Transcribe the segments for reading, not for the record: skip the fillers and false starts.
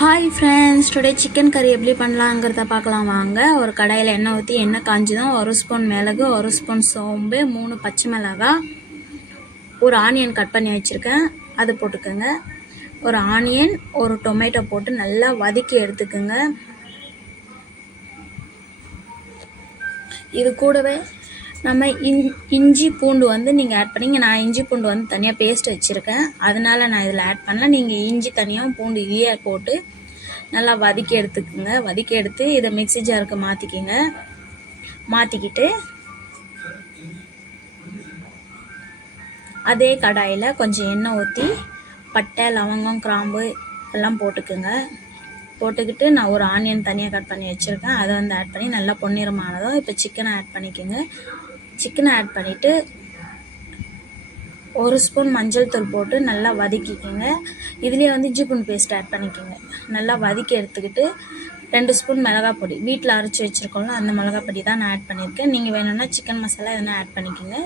Hi friends, today chicken கறி எப்படி பண்ணலாங்கிறத பார்க்கலாம் வாங்க. ஒரு கடாயில் எண்ணெய் ஊற்றி எண்ணெய் காஞ்சதும் 1 ஸ்பூன் மிளகு, 1 ஸ்பூன் சோம்பு, 3 பச்சை மிளகாய், ஒரு ஆனியன் கட் பண்ணி வச்சுருக்கேன், அது போட்டுக்கோங்க. ஒரு ஆனியன், ஒரு டொமேட்டோ போட்டு நல்லா வதக்கி எடுத்துக்கோங்க. இது கூடவே நம்ம இஞ்சி பூண்டு நீங்கள் ஆட் பண்ணிங்க. நான் இஞ்சி பூண்டு தனியாக பேஸ்ட் வச்சுருக்கேன், அதனால நான் இதில் ஆட் பண்ணல. நீங்கள் இஞ்சி தனியாக பூண்டு இதையே போட்டு நல்லா வதக்கி எடுத்துக்கோங்க. வதக்கி எடுத்து இதை மிக்ஸி ஜாருக்கு மாற்றிக்கிங்க. மாற்றிக்கிட்டு அதே கடாயில் கொஞ்சம் எண்ணெய் ஊற்றி பட்டை, லவங்கம், கிராம்பு எல்லாம் போட்டுக்குங்க. போட்டுக்கிட்டு நான் ஒரு ஆனியன் தனியாக கட் பண்ணி வச்சுருக்கேன், அதை ஆட் பண்ணி நல்லா பொன்னிறமானதும் இப்போ சிக்கனை ஆட் பண்ணிக்கோங்க. சிக்கனை ஆட் பண்ணிவிட்டு 1 ஸ்பூன் மஞ்சள் தூள் போட்டு நல்லா வதக்கிக்கோங்க. இதுலேயே இஞ்சி பூண்டு பேஸ்ட் ஆட் பண்ணிக்கோங்க. நல்லா வதக்கி எடுத்துக்கிட்டு 2 ஸ்பூன் மிளகாய் பொடி, வீட்டில் அரைச்சி வச்சுருக்கோம்ல அந்த மிளகாய் பொடி தான் நான் ஆட் பண்ணியிருக்கேன். நீங்கள் வேணும்னா சிக்கன் மசாலா எதுனா ஆட் பண்ணிக்கோங்க,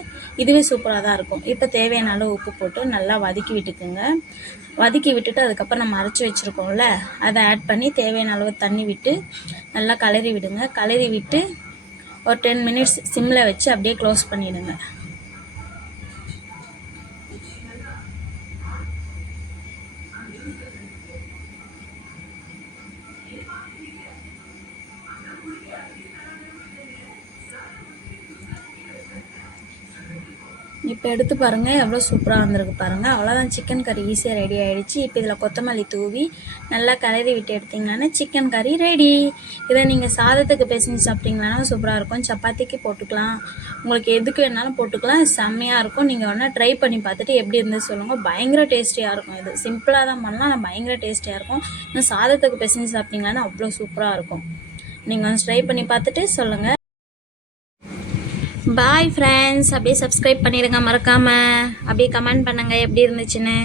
இதுவே சூப்பராக தான் இருக்கும். இப்போ தேவையான அளவு உப்பு போட்டு நல்லா வதக்கி விட்டுக்குங்க. வதக்கி விட்டுட்டு அதுக்கப்புறம் நம்ம அரைச்சி வச்சுருக்கோம்ல அதை ஆட் பண்ணி தேவையான அளவு தண்ணி விட்டு நல்லா கலரி விடுங்க. கலரி விட்டு ஒரு 10 மினிட்ஸ் சிம்மில் வச்சு அப்படியே க்ளோஸ் பண்ணிவிடுங்க. இப்போ எடுத்து பாருங்கள், எவ்வளோ சூப்பராக வந்திருக்கு பாருங்கள். அவ்வளோதான், சிக்கன் கறி ஈஸியாக ரெடி ஆகிடுச்சு. இப்போ இதில் கொத்தமல்லி தூவி நல்லா கலரி விட்டு எடுத்திங்களான்னா சிக்கன் கறி ரெடி. இதை நீங்கள் சாதத்துக்கு பிசைஞ்சு சாப்பிட்டீங்களானா சூப்பராக இருக்கும். சப்பாத்திக்கு போட்டுக்கலாம், உங்களுக்கு எதுக்கு வேணாலும் போட்டுக்கலாம், செம்மையாக இருக்கும். நீங்கள் வேணால் ட்ரை பண்ணி பார்த்துட்டு எப்படி இருந்து சொல்லுங்கள். பயங்கர டேஸ்டியாக இருக்கும். இது சிம்பிளாக தான் பண்ணலாம், ஆனால் பயங்கர டேஸ்டியாக இருக்கும். இன்னும் சாதத்துக்கு பிசைஞ்சு சாப்பிட்டீங்களான்னா அவ்வளோ சூப்பராக இருக்கும். நீங்கள் ட்ரை பண்ணி பார்த்துட்டு சொல்லுங்கள். பாய் ஃப்ரெண்ட்ஸ், அப்படியே சப்ஸ்கிரைப் பண்ணிடுங்க மறக்காமல். அப்படியே கமெண்ட் பண்ணுங்கள் எப்படி இருந்துச்சுன்னு.